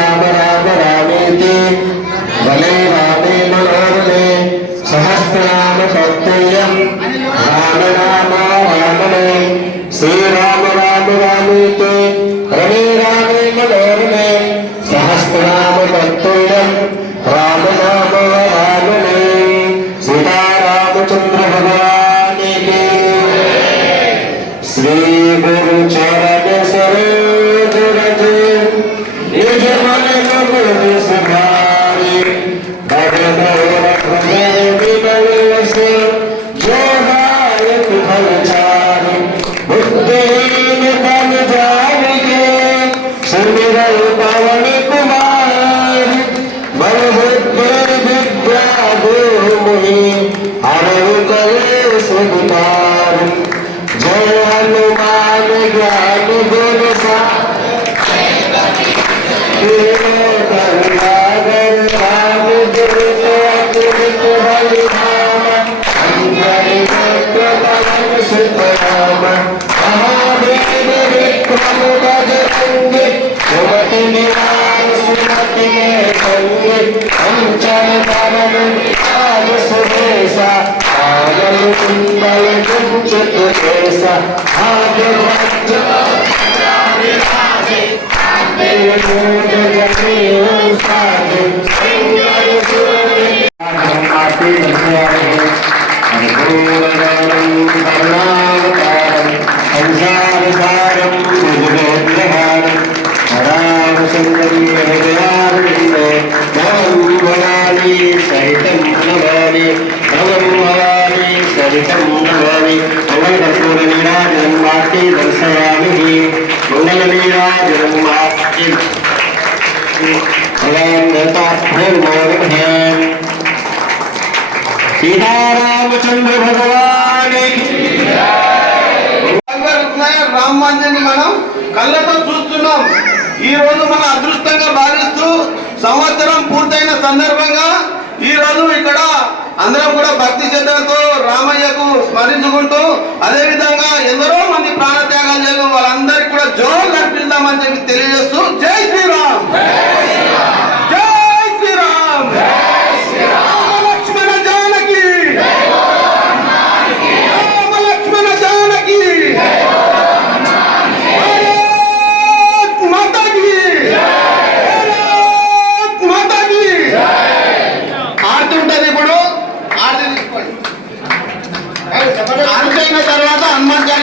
राम राम रामेति वने रामे मनोरमे सहस्रनाम तत्तुल्यं राम नाम रामणे श्रीराम राम रामेति वने रामे मनोरमे सहस्रनाम तत्तुल्यं राम नाम रामणे सीतारामचंद्र भगवान की श्री गुरु चरण सरोज रज निज मन कमल सुधारि भगत हृदय विमल से जो गायक फल चारि बुद्धिहीन तन जानिके सुमिरन पवन कुमार बल बुद्धि विद्या देहु मोहि हरहु कलेश विकार जय हनुमान ज्ञान गुण सागर राम दुर्ग अतुलित बलधाम अंजनी पवन सुत राम महादेव विक्रम बजरंगी सुमति निवार सुमति में संगी कंचन वरण विराज सुरेशा कानन कुंडल कुंचित केसा हाथ वज्र विराजे हाथे मूंज जनेऊ साजे सिंगल सूर्य आरती दर्शयामि अनुकूलगानं करुणावतारं संसारसारं भुजगोद्यहारं रामचन्द्रं हृदयारविन्दे नमं भवानी सहितं नमामि नमं भवानी सहितं नमामि मंगलकर्पूरनीराजनं मार्ति दर्शयामि मंगलनीराजनं मार्ति सीतारामचंद्र भगवान రామాంజని మనం కళ్ళతో చూస్తున్నాం. ఈ రోజు మన అదృష్టంగా భావిస్తూ సంవత్సరం పూర్తయిన సందర్భంగా ఈ రోజు ఇక్కడ అందరం కూడా భక్తి శ్రద్ధలతో రామయ్యకు స్మరించుకుంటూ అదే విధంగా ఎందరో మంది ప్రాణత్యాగాలు వాళ్ళందరికీ కూడా జోరు కల్పిద్దామని చెప్పి